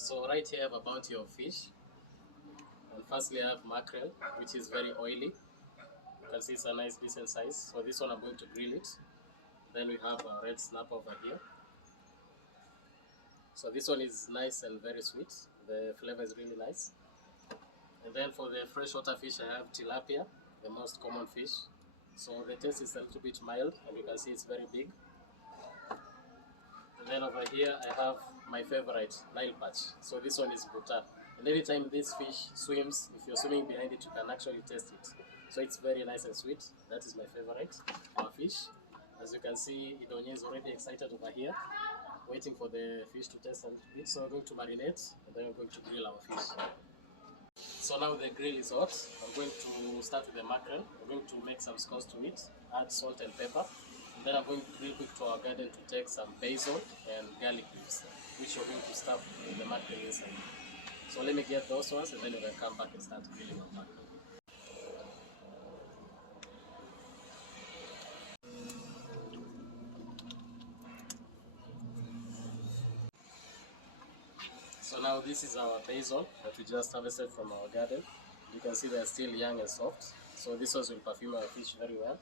So right here I have a bounty of fish, and firstly I have mackerel, which is very oily. You can see it's a nice decent size. So this one I'm going to grill it. Then we have a red snapper over here. So this one is nice and very sweet. The flavor is really nice. And then for the freshwater fish I have tilapia, the most common fish. So the taste is a little bit mild, and you can see it's very big. And then over here I have my favorite, Nile perch. So this one is butter. And anytime this fish swims, if you're swimming behind it, you can actually taste it. So it's very nice and sweet. That is my favorite, our fish. As you can see, Idonye is already excited over here, waiting for the fish to taste a little bit. So we're going to marinate, and then we're going to grill our fish. So now the grill is hot. I'm going to start with the mackerel. We're going to make some sauce to it, add salt and pepper. And then I'm going real quick to our garden to take some basil and garlic leaves, which we're going to stuff with the mackerel inside. So let me get those ones, and then we'll come back and start grilling our mackerel. So now this is our basil that we just harvested from our garden. You can see they're still young and soft. So this ones will perfume our fish very well.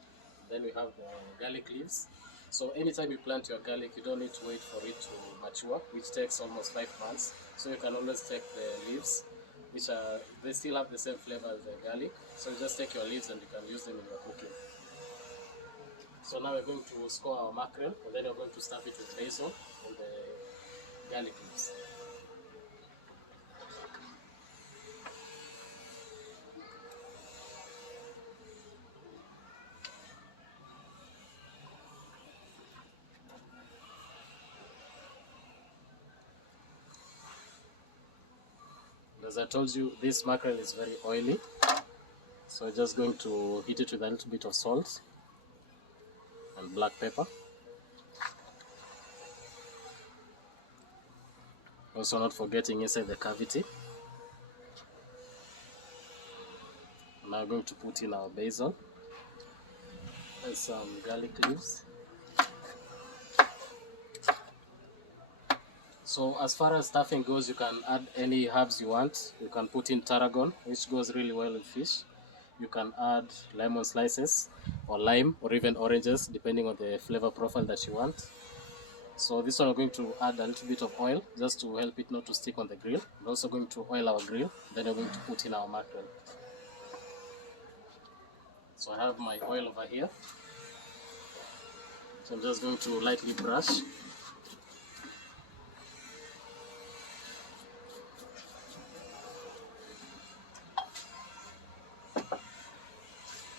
Then we have the garlic leaves. So anytime you plant your garlic, you don't need to wait for it to mature, which takes almost 5 months. So you can always take the leaves, which they still have the same flavor as the garlic. So you just take your leaves and you can use them in your cooking. So now we're going to score our mackerel, and then we're going to stuff it with basil and the garlic leaves. As I told you, this mackerel is very oily, so I'm just going to heat it with a little bit of salt and black pepper. Also not forgetting inside the cavity. Now I'm going to put in our basil and some garlic leaves. So as far as stuffing goes, you can add any herbs you want. You can put in tarragon, which goes really well with fish. You can add lemon slices or lime or even oranges, depending on the flavor profile that you want. So this one I'm going to add a little bit of oil just to help it not to stick on the grill. I'm also going to oil our grill, then we're going to put in our mackerel. So I have my oil over here. So I'm just going to lightly brush.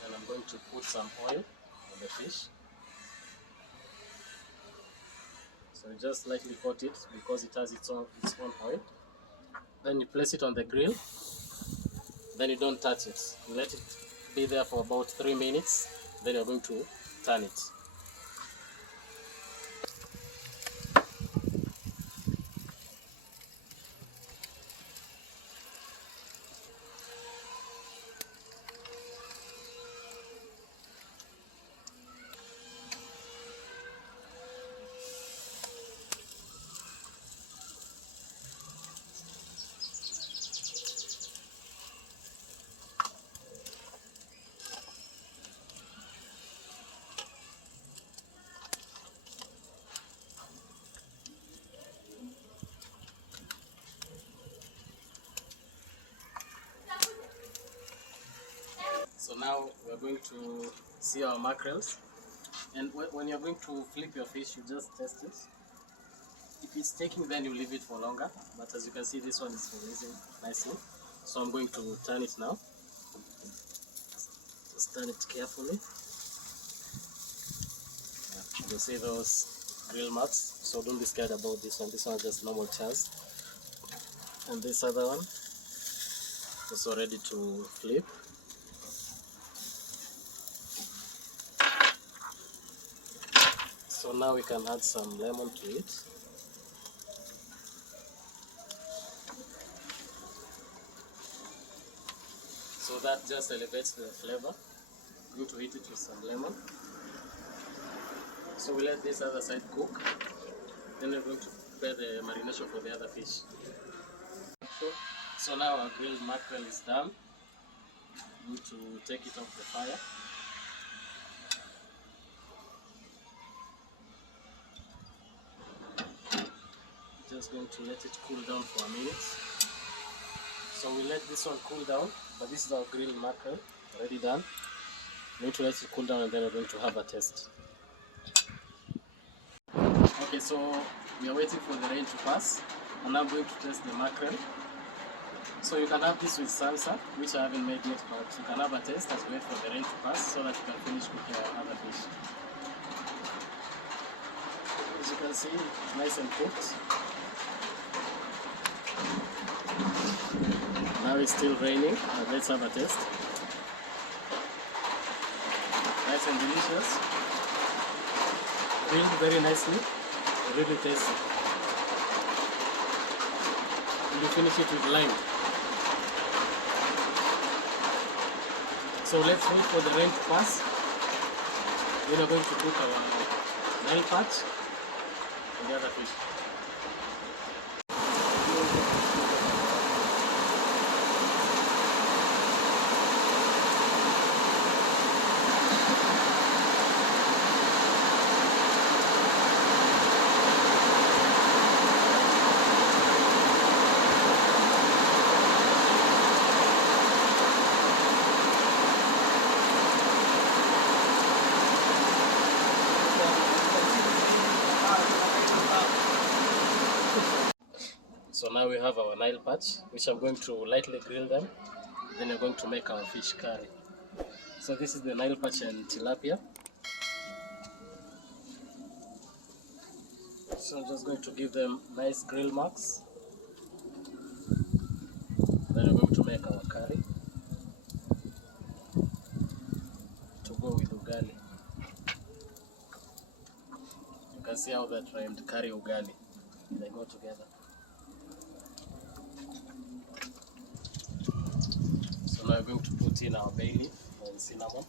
And I'm going to put some oil on the fish. So you just lightly coat it because it has its own oil. Then you place it on the grill. Then you don't touch it. You let it be there for about 3 minutes. Then you're going to turn it. So now we're going to see our mackerels, and when you're going to flip your fish, you just test it. If it's taking, then you leave it for longer, but as you can see, this one is releasing nicely. So I'm going to turn it now. Just turn it carefully. You see those grill marks, so don't be scared about this one. This one is just normal chars. And this other one is ready to flip. So now we can add some lemon to it. So that just elevates the flavor. I'm going to heat it with some lemon. So we let this other side cook. Then we're going to prepare the marination for the other fish. So now our grilled mackerel is done. I'm going to take it off the fire. Just going to let it cool down for a minute. So we let this one cool down, but this is our grilled mackerel already done. I'm going to let it cool down and then we're going to have a taste. Okay, so we are waiting for the rain to pass, and I'm going to taste the mackerel. So you can have this with salsa, which I haven't made yet, but you can have a taste as we wait for the rain to pass so that you can finish cooking our other fish. As you can see, it's nice and cooked. Now it's still raining, but let's have a taste. Nice and delicious. Grilled very nicely, really tasty. And you finish it with lime. So let's wait for the rain to pass. Then we're going to cook our Nile perch and the other fish. So now we have our Nile perch, which I'm going to lightly grill them. Then we're going to make our fish curry. So this is the Nile perch and tilapia. So I'm just going to give them nice grill marks. Then we're going to make our curry to go with ugali. You can see how that rhymed, curry ugali. They go together. So now we're going to put in our bay leaf and cinnamon.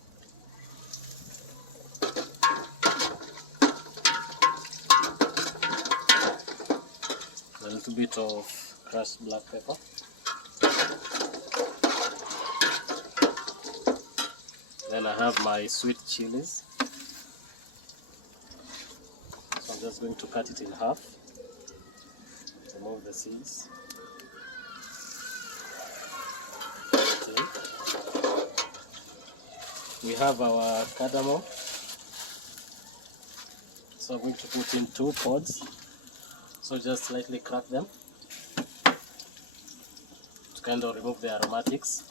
A little bit of crushed black pepper. Then I have my sweet chilies. So I'm just going to cut it in half. Remove the seeds. We have our cardamom. So I'm going to put in 2 pods. So just slightly crack them to kind of remove the aromatics.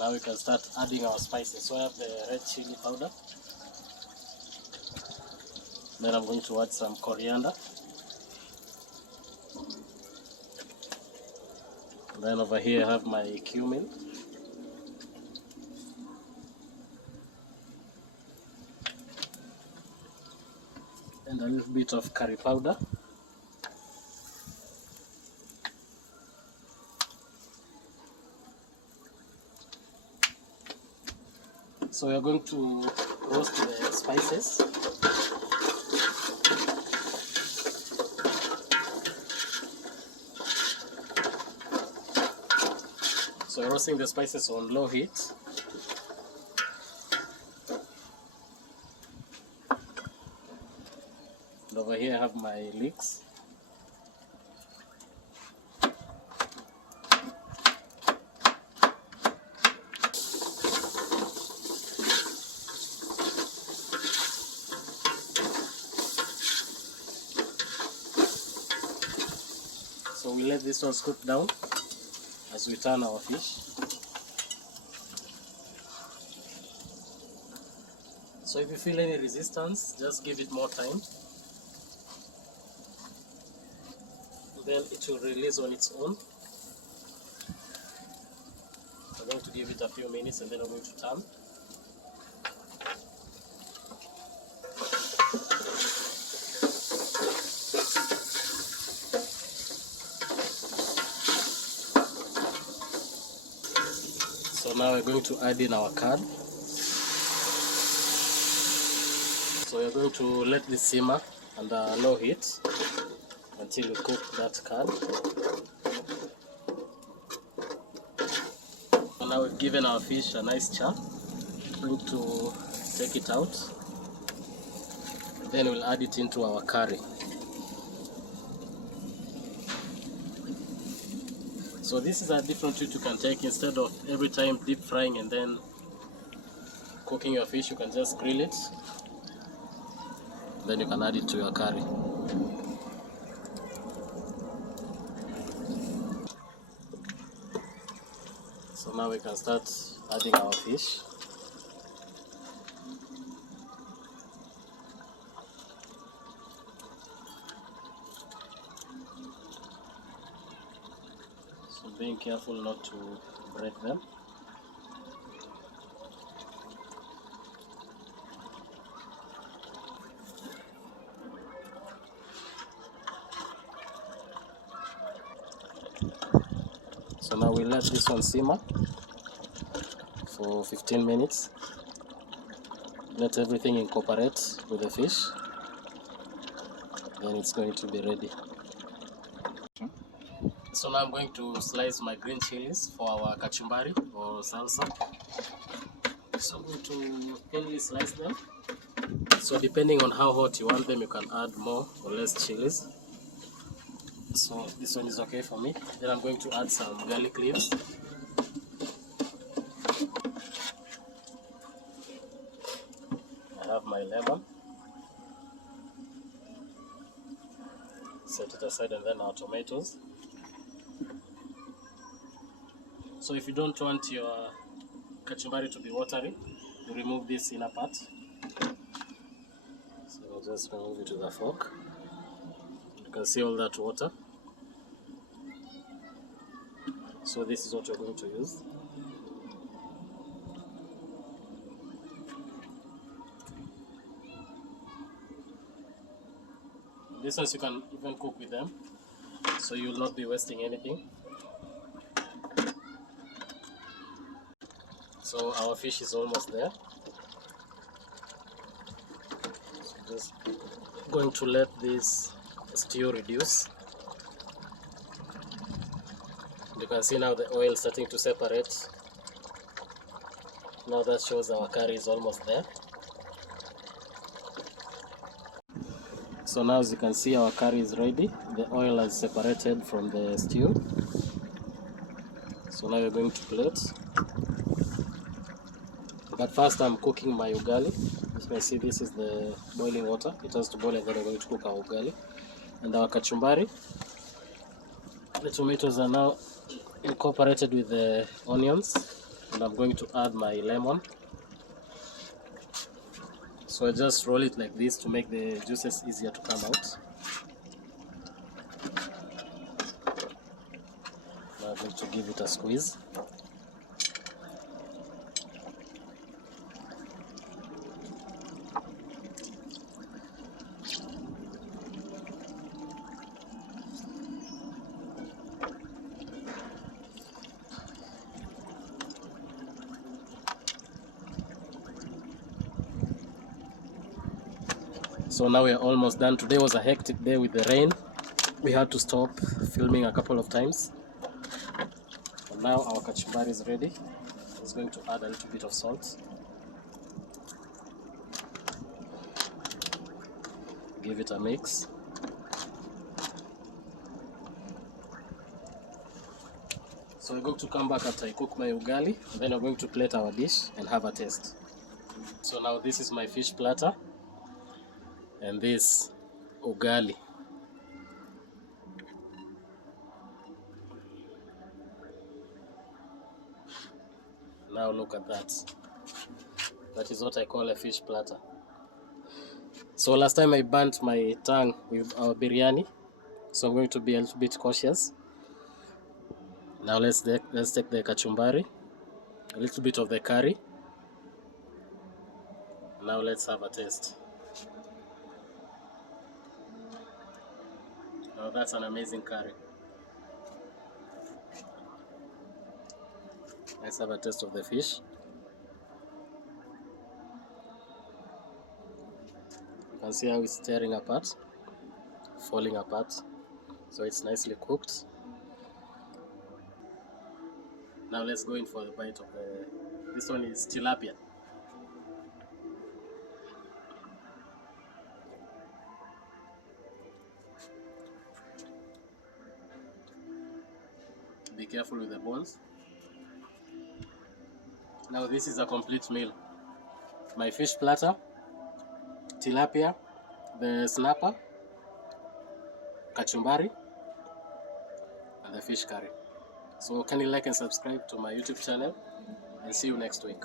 Now we can start adding our spices. So I have the red chili powder. Then I'm going to add some coriander. Then over here I have my cumin. And a little bit of curry powder. So we are going to roast the spices. So we're roasting the spices on low heat. And over here I have my leeks. So we let this one cook down as we turn our fish. So if you feel any resistance, just give it more time. Then it will release on its own. I'm going to give it a few minutes and then I'm going to turn. So now we're going to add in our curd. So we're going to let this simmer under low heat until we cook that cod. So now we've given our fish a nice char. We're going to take it out. Then we'll add it into our curry. So this is a different route you can take. Instead of every time deep frying and then cooking your fish, you can just grill it. Then you can add it to your curry. So now we can start adding our fish. So being careful not to break them. So now we let this one simmer for 15 minutes. Let everything incorporate with the fish. Then it's going to be ready. So now I'm going to slice my green chilies for our kachumbari or salsa. So I'm going to thinly slice them. So depending on how hot you want them, you can add more or less chilies. So this one is okay for me. Then I'm going to add some garlic leaves. I have my lemon. Set it aside, and then our tomatoes. So if you don't want your kachumbari to be watery, you remove this inner part. So I'll just remove it with a fork. You can see all that water. So this is what you're going to use. This ones you can even cook with them, so you will not be wasting anything. So our fish is almost there. So just going to let this stew reduce. You can see now the oil starting to separate. Now that shows our curry is almost there. So now as you can see, our curry is ready. The oil has separated from the stew. So now we're going to plate. But first I'm cooking my ugali. As you can see, this is the boiling water. It has to boil, and then we're going to cook our ugali. And our kachumbari. The tomatoes are now incorporated with the onions. And I'm going to add my lemon. So I just roll it like this to make the juices easier to come out. Now I'm going to give it a squeeze. So now we are almost done. Today was a hectic day with the rain. We had to stop filming a couple of times. And now our kachumbari is ready. I'm just going to add a little bit of salt. Give it a mix. So we're going to come back after I cook my ugali. Then we're going to plate our dish and have a taste. So now this is my fish platter. And this ugali. Now look at that. That is what I call a fish platter. So last time I burnt my tongue with our biryani, so I'm going to be a little bit cautious. Now let's take the kachumbari, a little bit of the curry. Now let's have a taste. Now that's an amazing curry. Let's have a taste of the fish. can see how it's tearing apart, falling apart. So it's nicely cooked. Now let's go in for the bite of this one is tilapia. Be careful with the bones. Now this is a complete meal. My fish platter, tilapia, the snapper, kachumbari, and the fish curry. So can you like and subscribe to my YouTube channel, and see you next week.